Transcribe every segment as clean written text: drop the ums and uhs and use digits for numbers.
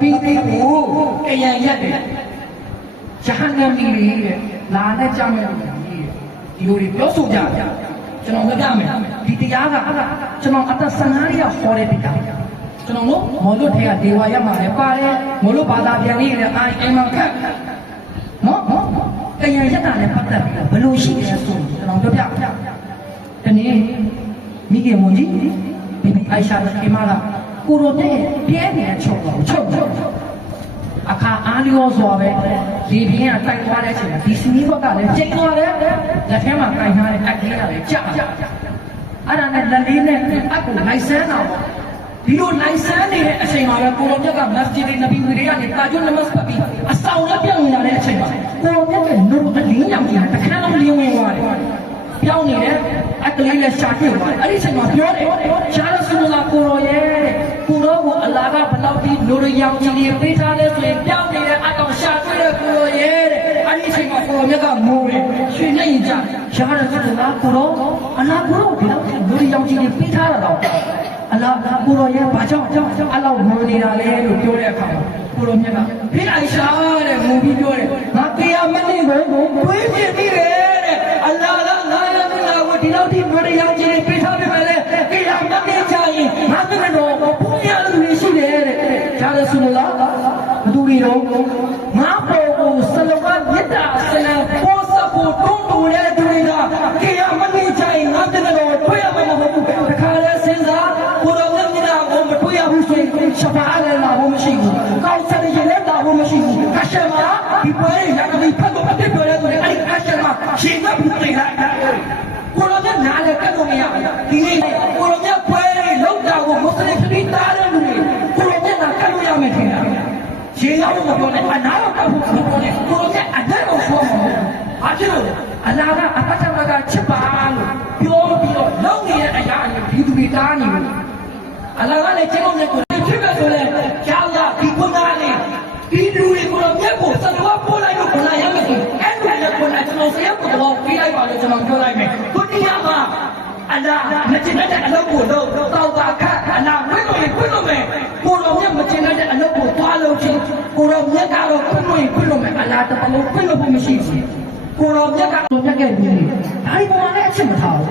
ပြီးသေးဘူးအရင်ရက်တယ်ဂျဟန္နမီတွေတဲ့လာနဲ့ကြောက်နေတယ်ဒီလိုတွေပြောဆိုကြကျွန်တော်မပြမယ်ဒီတရားကကျွန်တော်အသက်15ရက်ဟောတဲ့တရားကျွန်တော်တို့မော်လို့ထဲကဒေဝရမှာလည်းပါတယ်မော်လို့ဘာသာပြန်လေးလည်းအိမ်မှာခက်နော်အရင်ရက်တာနဲ့ပတ်သက်ပြီးဘယ်လိုရှိလဲဆိုကျွန်တော်ပြောပြဒီနေ့မိခင်မွန်ကြီးဘီဘီအိုင်ရှာခေမာကကိုရိုတဲ့ပြဲပြဲချုပ်အခါအားလျောစွာပဲလေပြင်းကတိုက်သွားတဲ့အချိန်မှာဒီစီမီဘက်ကလည်းကျိတ်သွားတယ်လက်ထဲမှာကင်ထားတဲ့အကလေးကလည်းကြာအဲ့ဒါနဲ့လက်လေးနဲ့အကူလိုက်ဆန်းတော့ဒီလိုလိုက်ဆန်းနေတဲ့အချိန်မှာပဲကိုရိုမြတ်ကမက်ဂျစ်နဗီဝီတွေကနေတာဂျွန်နမတ်ပတ်ပြီးအဆောင်နဲ့ပြောင်းနေရတဲ့အချိန်မှာကိုရိုမြတ်ကနိုးအလင်းရောင်ကြီးတခါလုံးလင်းဝင်သွားတယ်ပြောင်းနေတယ်အကလေးလည်းရှာတွေ့သွားတယ်အဲ့ဒီအချိန်မှာပြောတယ်ရှာရဆူလာကိုရိုရဲ့ကိုရိုကိုအလာကဘလောက်ပြီးလူတွေရောင်ကြီးတွေပေးထားလဲဆိုရင်ပြောင်းနေတဲ့အကောင်ရှာတွေ့တဲ့ကိုရိုရဲ့တဲ့အဲ့ဒီအချိန်မှာကိုရိုမြတ်ကမိုးတယ်ရွှေနဲ့ရင်ကြရှာရဆူလာကိုရိုအလာကိုရိုဒီလောက်လူတွေရောင်ကြီးတွေပေးထားတာတော့အလာကိုရိုရဲ့ဘာကြောင့်အလောက်မိုးနေတာလဲလို့ပြောတဲ့အခါမှာကိုရိုမြတ်ကဖိအိုင်ရှာတဲ့မူပြီးပြောတယ်ငါတရားမနေ့ကိုတွေးပြပြီးတယ်တဲ့အလာဒီလောက်ဒီမရယောင်ကြီးပေးထားပေးမယ်လေကိယာမတ်တဲ့ချာရင်ငါတို့တော့ဘုရားလူတွေရှိတယ်တဲ့ဂျာရဆူလာဘသူတွေတော့ငါပေါ်ကိုဆလဝတ်မြတ်တာဆလံပေါ်စဖို့တွန်းတူတဲ့သူတွေကကိယာမတ်တဲ့ချာရင်ငါတို့တော့တွေ့ရမှာမဟုတ်ဘူးတခါလဲစဉ်းစားကိုတော်မြတ်မြတ်ကိုမတွေ့ရဘူးဆိုရင်ရှဖာလည်းလာဖို့မရှိဘူးကောက်ဆက်ရင်လည်းလာဖို့မရှိဘူးကရှမာဒီပွဲရကပြီးဖတ်တော့အပြစ်ပြောတဲ့သူတွေအဲ့ဒီကရှမာရှင်ကပြီးတွေ့လိုက်ကိုရောမြတ်နားလည်းကတ်လို့မရဘူးဒီနေ့ကိုရောမြတ်ပွဲလောက်တာကိုမွတ်စလင်ပြည်သားတဲ့လူတွေကိုရောမြတ်နာကတ်လို့ရမယ်ထင်တာရှင်းအောင်မပြောနဲ့အနာတော့ကတ်ဖို့မပြောနဲ့ကိုရောမြတ်အတဲ့ကိုပြောမှာဘာဖြစ်လို့အလာကအပတ်ချက်ကချစ်ပါလို့ပြောပြီးတော့လောက်နေတဲ့အရာတွေဒီသူတွေတားနေတယ်အလာကလည်းကျင်းလို့နဲ့ကိုချစ်ပဲဆိုလဲကြောက်ရဒီကုနာလေးဒီလူတွေကိုရောမြတ်ကိုသတ္တဝါပို့လိုက်လို့ခလာရမယ်အဲ့ဒါလည်းကိုယ်အကျွန်တော်ဆရာကတော့ပြေးလိုက်ပါလို့ကျွန်တော်ပြောလိုက်မယ်တရားမှာအနာမကျင်တဲ့အလုပ်ကိုလုပ်တော့ပါခအနာဝိလို့ရင်ခွင့်လို့မယ်ကိုတော်မြတ်မကျင်တဲ့အလုပ်ကိုသွားလို့ချင်းကိုတော်မြတ်ကတော့ခွင့်လို့ရင်ခွင့်လို့မယ်အနာတပလုံးခွင့်လို့ဖို့မရှိဘူးကိုတော်မြတ်ကတော့မြတ်ခဲ့ပြီဒါဒီပေါ်မှာလည်းအချက်မထားဘူး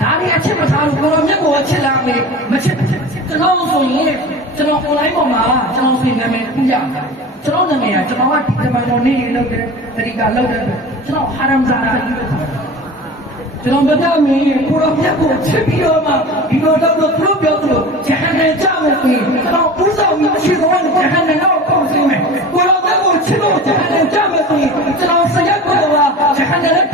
ဒါဒီအချက်မထားလို့ကိုတော်မြတ်ကိုအချက်လာမယ်မချက်ကျွန်တော်ဆိုရင်ကျွန်တော် online ပေါ်မှာကျွန်တော်ပြင်နာမည်ပြရမှာကျွန်တော်နာမည်ကကျွန်တော်ကဒီကမ္ဘာတော်နေလို့တဲ့တတိကလောက်တဲ့ကျွန်တော်ဟာရမ်ဇာနာကြီးလို့ခေါ်တယ်ကျွန်တော်မပြောမင်းကိုရောမြတ်ကိုချစ်ပြီးတော့မှဒီလိုတော့သူတို့ပြောသလိုဂျဟန်နဲ့ကြောက်လို့ဆိုရင်ကျွန်တော်ပူဆောင်ပြီးအရှိဆုံးကဂျဟန်နဲ့တော့ပေါင်းစင်းမယ်ကိုရောမြတ်ကိုချစ်လို့ဂျဟန်နဲ့ကြောက်လို့ဆိုရင်ကျွန်တော်ဆရာကတော့ဂျဟန်နဲ့